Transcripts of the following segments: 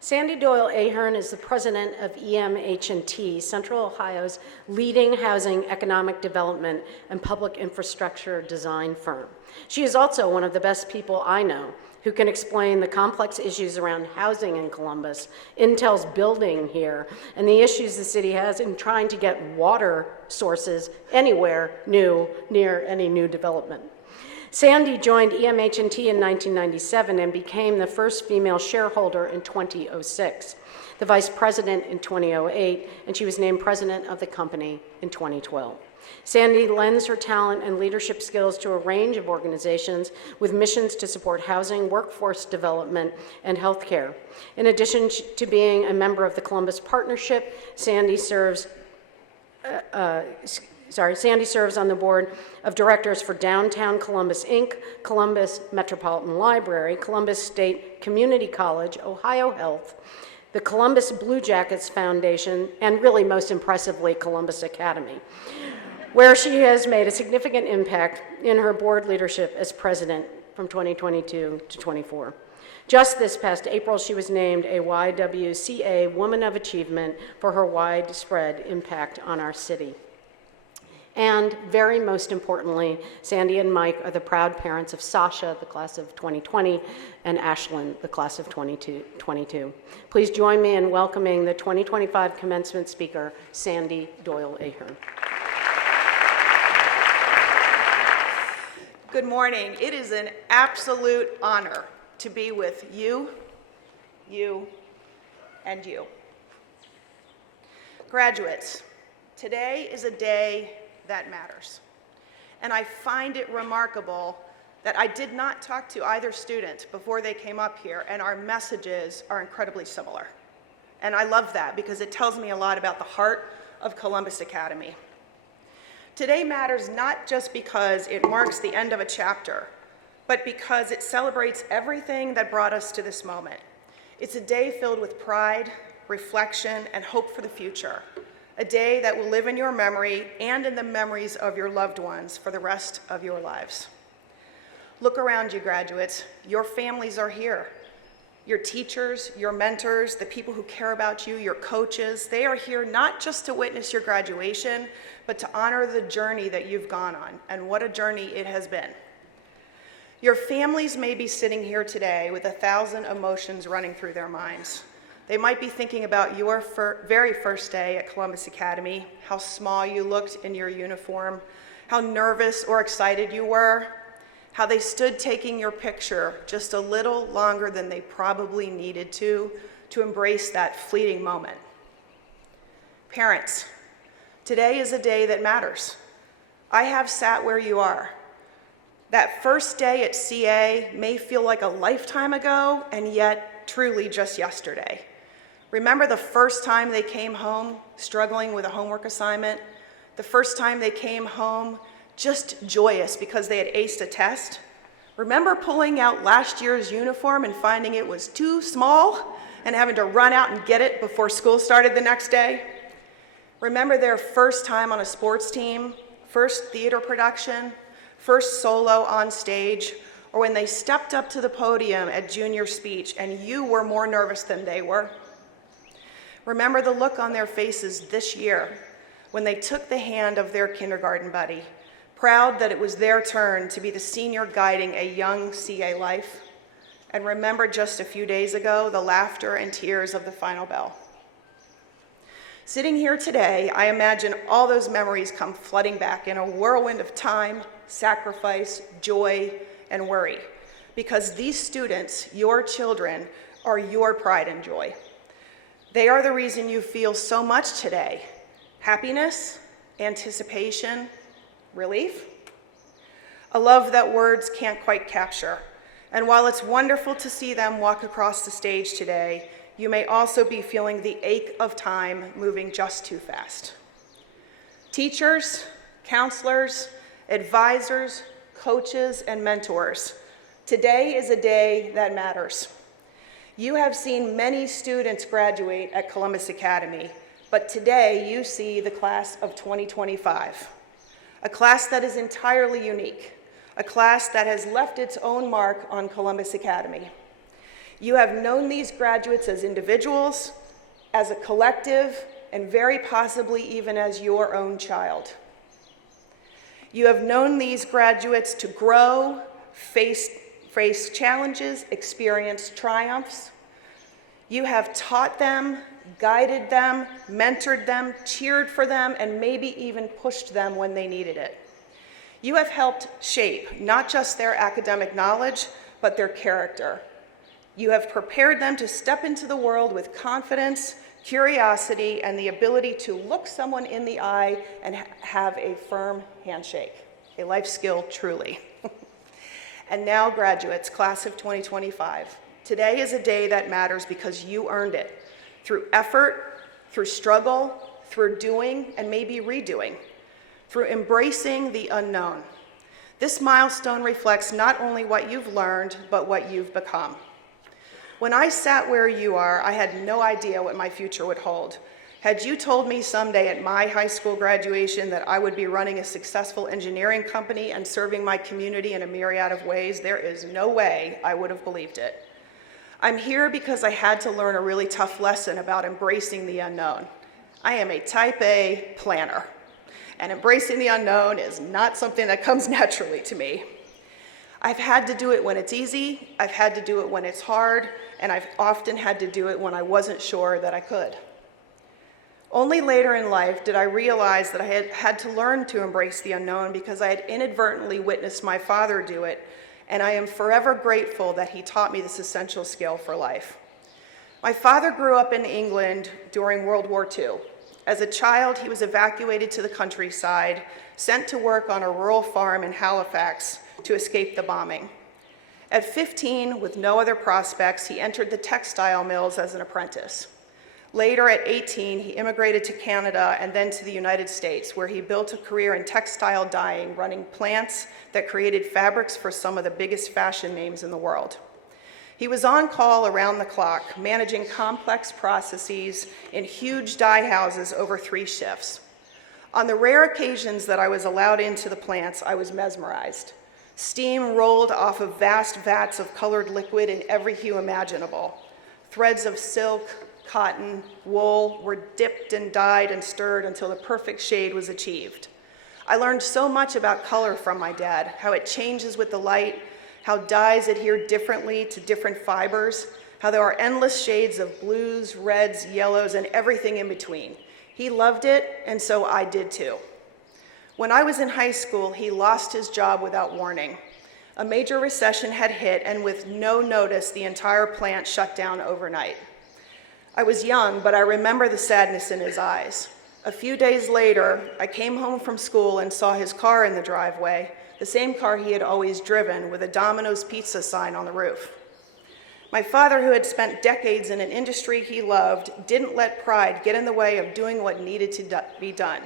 Sandy Doyle-Ahern is the president of EMH&T, Central Ohio's leading housing, economic development, and public infrastructure design firm. She is also one of the best people I know who can explain the complex issues around housing in Columbus, Intel's building here, and the issues the city has in trying to get water sources anywhere new near any new development. Sandy joined EMH&T in 1997 and became the first female shareholder in 2006, the vice president in 2008, and she was named president of the company in 2012. Sandy lends her talent and leadership skills to a range of organizations with missions to support housing, workforce development, and healthcare. In addition to being a member of the Columbus Partnership, Sandy serves on the board of directors for Downtown Columbus, Inc., Columbus Metropolitan Library, Columbus State Community College, Ohio Health, the Columbus Blue Jackets Foundation, and really most impressively, Columbus Academy, where she has made a significant impact in her board leadership as president from 2022 to 24. Just this past April, she was named a YWCA Woman of Achievement for her widespread impact on our city. And very most importantly, Sandy and Mike are the proud parents of Sasha, the class of 2020, and Ashlyn, the class of 2022. Please join me in welcoming the 2025 commencement speaker, Sandy Doyle-Ahern. Good morning. It is an absolute honor to be with you, and you. Graduates, today is a day that matters. And I find it remarkable that I did not talk to either student before they came up here, and our messages are incredibly similar. And I love that because it tells me a lot about the heart of Columbus Academy. Today matters not just because it marks the end of a chapter, but because it celebrates everything that brought us to this moment. It's a day filled with pride, reflection, and hope for the future. A day that will live in your memory and in the memories of your loved ones for the rest of your lives. Look around you, graduates. Your families are here. Your teachers, your mentors, the people who care about you, your coaches, they are here not just to witness your graduation, but to honor the journey that you've gone on, and what a journey it has been. Your families may be sitting here today with 1,000 emotions running through their minds. They might be thinking about your very first day at Columbus Academy, how small you looked in your uniform, how nervous or excited you were, how they stood taking your picture just a little longer than they probably needed to embrace that fleeting moment. Parents, today is a day that matters. I have sat where you are. That first day at CA may feel like a lifetime ago, and yet truly just yesterday. Remember the first time they came home struggling with a homework assignment? The first time they came home just joyous because they had aced a test? Remember pulling out last year's uniform and finding it was too small and having to run out and get it before school started the next day? Remember their first time on a sports team, first theater production, first solo on stage, or when they stepped up to the podium at junior speech and you were more nervous than they were? Remember the look on their faces this year when they took the hand of their kindergarten buddy, proud that it was their turn to be the senior guiding a young CA life. And remember just a few days ago, the laughter and tears of the final bell. Sitting here today, I imagine all those memories come flooding back in a whirlwind of time, sacrifice, joy, and worry. Because these students, your children, are your pride and joy. They are the reason you feel so much today. Happiness, anticipation, relief. A love that words can't quite capture. And while it's wonderful to see them walk across the stage today, you may also be feeling the ache of time moving just too fast. Teachers, counselors, advisors, coaches, and mentors, today is a day that matters. You have seen many students graduate at Columbus Academy, but today you see the class of 2025, a class that is entirely unique, a class that has left its own mark on Columbus Academy. You have known these graduates as individuals, as a collective, and very possibly even as your own child. You have known these graduates to grow, face challenges, experience triumphs. You have taught them, guided them, mentored them, cheered for them, and maybe even pushed them when they needed it. You have helped shape not just their academic knowledge, but their character. You have prepared them to step into the world with confidence, curiosity, and the ability to look someone in the eye and have a firm handshake, a life skill truly. And now, graduates, class of 2025, today is a day that matters because you earned it through effort, through struggle, through doing, and maybe redoing, through embracing the unknown. This milestone reflects not only what you've learned, but what you've become. When I sat where you are, I had no idea what my future would hold. Had you told me someday at my high school graduation that I would be running a successful engineering company and serving my community in a myriad of ways, there is no way I would have believed it. I'm here because I had to learn a really tough lesson about embracing the unknown. I am a type A planner, and embracing the unknown is not something that comes naturally to me. I've had to do it when it's easy, I've had to do it when it's hard, and I've often had to do it when I wasn't sure that I could. Only later in life did I realize that I had to learn to embrace the unknown because I had inadvertently witnessed my father do it, and I am forever grateful that he taught me this essential skill for life. My father grew up in England during World War II. As a child, he was evacuated to the countryside, sent to work on a rural farm in Halifax to escape the bombing. At 15, with no other prospects, he entered the textile mills as an apprentice. Later, at 18, he immigrated to Canada and then to the United States, where he built a career in textile dyeing, running plants that created fabrics for some of the biggest fashion names in the world. He was on call around the clock, managing complex processes in huge dye houses over 3 shifts. On the rare occasions that I was allowed into the plants, I was mesmerized. Steam rolled off of vast vats of colored liquid in every hue imaginable. Threads of silk, cotton, wool were dipped and dyed and stirred until the perfect shade was achieved. I learned so much about color from my dad, how it changes with the light, how dyes adhere differently to different fibers, how there are endless shades of blues, reds, yellows, and everything in between. He loved it, and so I did too. When I was in high school, he lost his job without warning. A major recession had hit, and with no notice, the entire plant shut down overnight. I was young, but I remember the sadness in his eyes. A few days later, I came home from school and saw his car in the driveway, the same car he had always driven, with a Domino's Pizza sign on the roof. My father, who had spent decades in an industry he loved, didn't let pride get in the way of doing what needed to be done.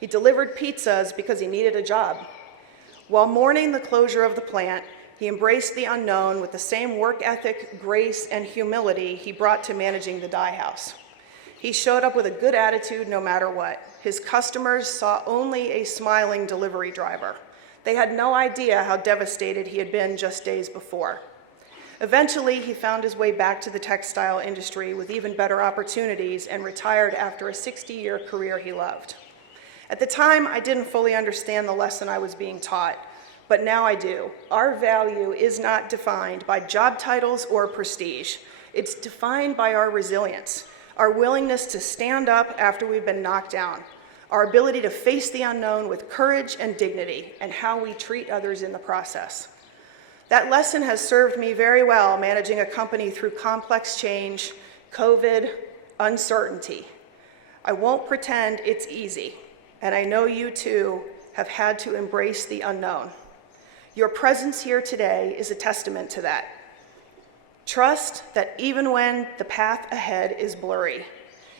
He delivered pizzas because he needed a job. While mourning the closure of the plant, he embraced the unknown with the same work ethic, grace, and humility he brought to managing the dye house. He showed up with a good attitude no matter what. His customers saw only a smiling delivery driver. They had no idea how devastated he had been just days before. Eventually, he found his way back to the textile industry with even better opportunities and retired after a 60-year career he loved. At the time, I didn't fully understand the lesson I was being taught, but now I do. Our value is not defined by job titles or prestige. It's defined by our resilience, our willingness to stand up after we've been knocked down, our ability to face the unknown with courage and dignity, and how we treat others in the process. That lesson has served me very well managing a company through complex change, COVID, uncertainty. I won't pretend it's easy, and I know you too have had to embrace the unknown. Your presence here today is a testament to that. Trust that even when the path ahead is blurry,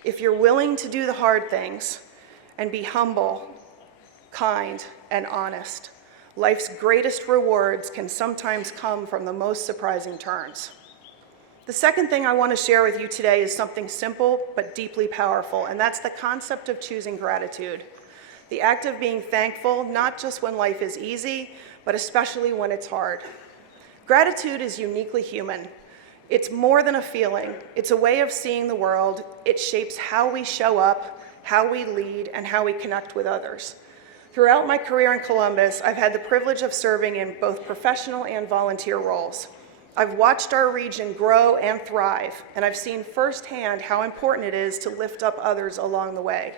if you're willing to do the hard things and be humble, kind, and honest, life's greatest rewards can sometimes come from the most surprising turns. The second thing I want to share with you today is something simple but deeply powerful, and that's the concept of choosing gratitude. The act of being thankful, not just when life is easy, but especially when it's hard. Gratitude is uniquely human. It's more than a feeling. It's a way of seeing the world. It shapes how we show up, how we lead, and how we connect with others. Throughout my career in Columbus, I've had the privilege of serving in both professional and volunteer roles. I've watched our region grow and thrive, and I've seen firsthand how important it is to lift up others along the way.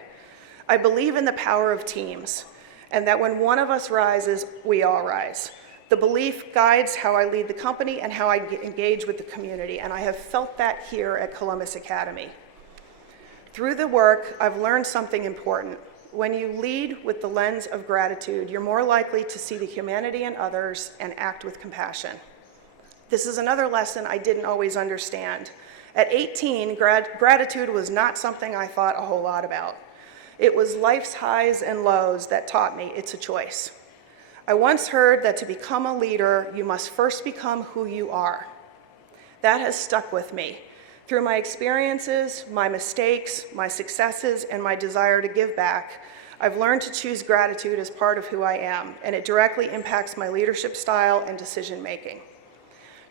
I believe in the power of teams, and that when one of us rises, we all rise. The belief guides how I lead the company and how I engage with the community, and I have felt that here at Columbus Academy. Through the work, I've learned something important. When you lead with the lens of gratitude, you're more likely to see the humanity in others and act with compassion. This is another lesson I didn't always understand. At 18, gratitude was not something I thought a whole lot about. It was life's highs and lows that taught me it's a choice. I once heard that to become a leader, you must first become who you are. That has stuck with me. Through my experiences, my mistakes, my successes, and my desire to give back, I've learned to choose gratitude as part of who I am, and it directly impacts my leadership style and decision-making.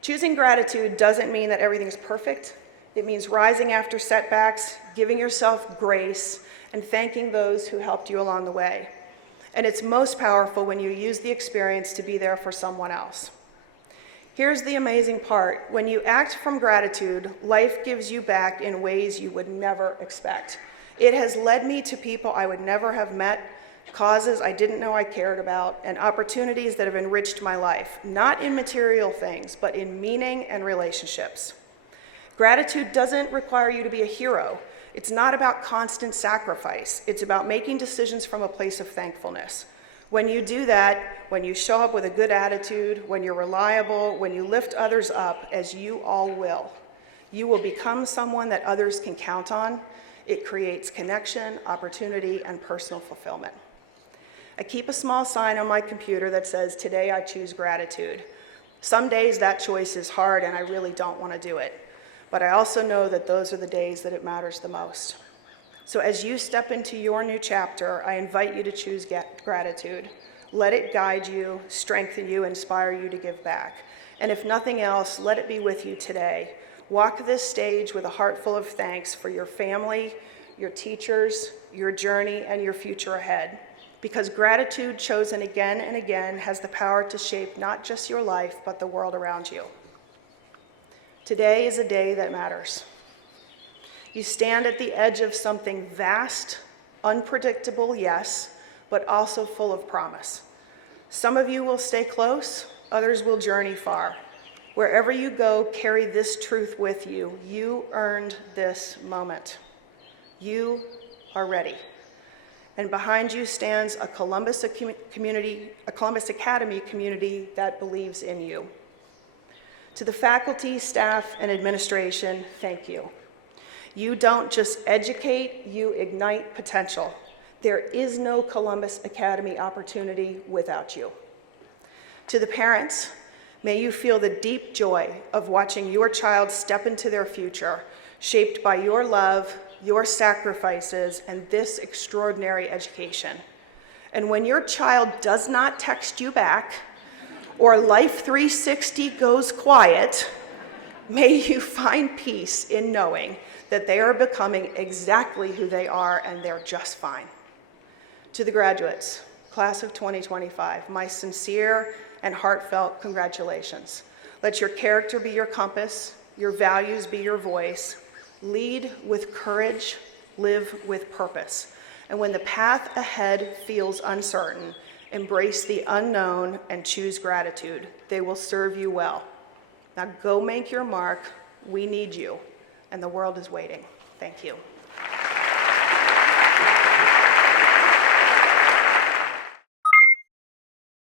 Choosing gratitude doesn't mean that everything's perfect. It means rising after setbacks, giving yourself grace, and thanking those who helped you along the way. And it's most powerful when you use the experience to be there for someone else. Here's the amazing part. When you act from gratitude, life gives you back in ways you would never expect. It has led me to people I would never have met, causes I didn't know I cared about, and opportunities that have enriched my life, not in material things, but in meaning and relationships. Gratitude doesn't require you to be a hero. It's not about constant sacrifice. It's about making decisions from a place of thankfulness. When you do that, when you show up with a good attitude, when you're reliable, when you lift others up, as you all will, you will become someone that others can count on. It creates connection, opportunity, and personal fulfillment. I keep a small sign on my computer that says, "Today I choose gratitude." Some days that choice is hard and I really don't want to do it. But I also know that those are the days that it matters the most. So as you step into your new chapter, I invite you to choose gratitude. Let it guide you, strengthen you, inspire you to give back. And if nothing else, let it be with you today. Walk this stage with a heart full of thanks for your family, your teachers, your journey, and your future ahead. Because gratitude chosen again and again has the power to shape not just your life, but the world around you. Today is a day that matters. You stand at the edge of something vast, unpredictable, yes, but also full of promise. Some of you will stay close, others will journey far. Wherever you go, carry this truth with you. You earned this moment. You are ready. And behind you stands a Columbus Academy community that believes in you. To the faculty, staff, and administration, thank you. You don't just educate, you ignite potential. There is no Columbus Academy opportunity without you. To the parents, may you feel the deep joy of watching your child step into their future, shaped by your love, your sacrifices, and this extraordinary education. And when your child does not text you back, or Life 360 goes quiet, may you find peace in knowing that they are becoming exactly who they are and they're just fine. To the graduates, class of 2025, my sincere and heartfelt congratulations. Let your character be your compass, your values be your voice. Lead with courage, live with purpose. And when the path ahead feels uncertain, embrace the unknown and choose gratitude. They will serve you well. Now go make your mark. We need you, and the world is waiting. Thank you.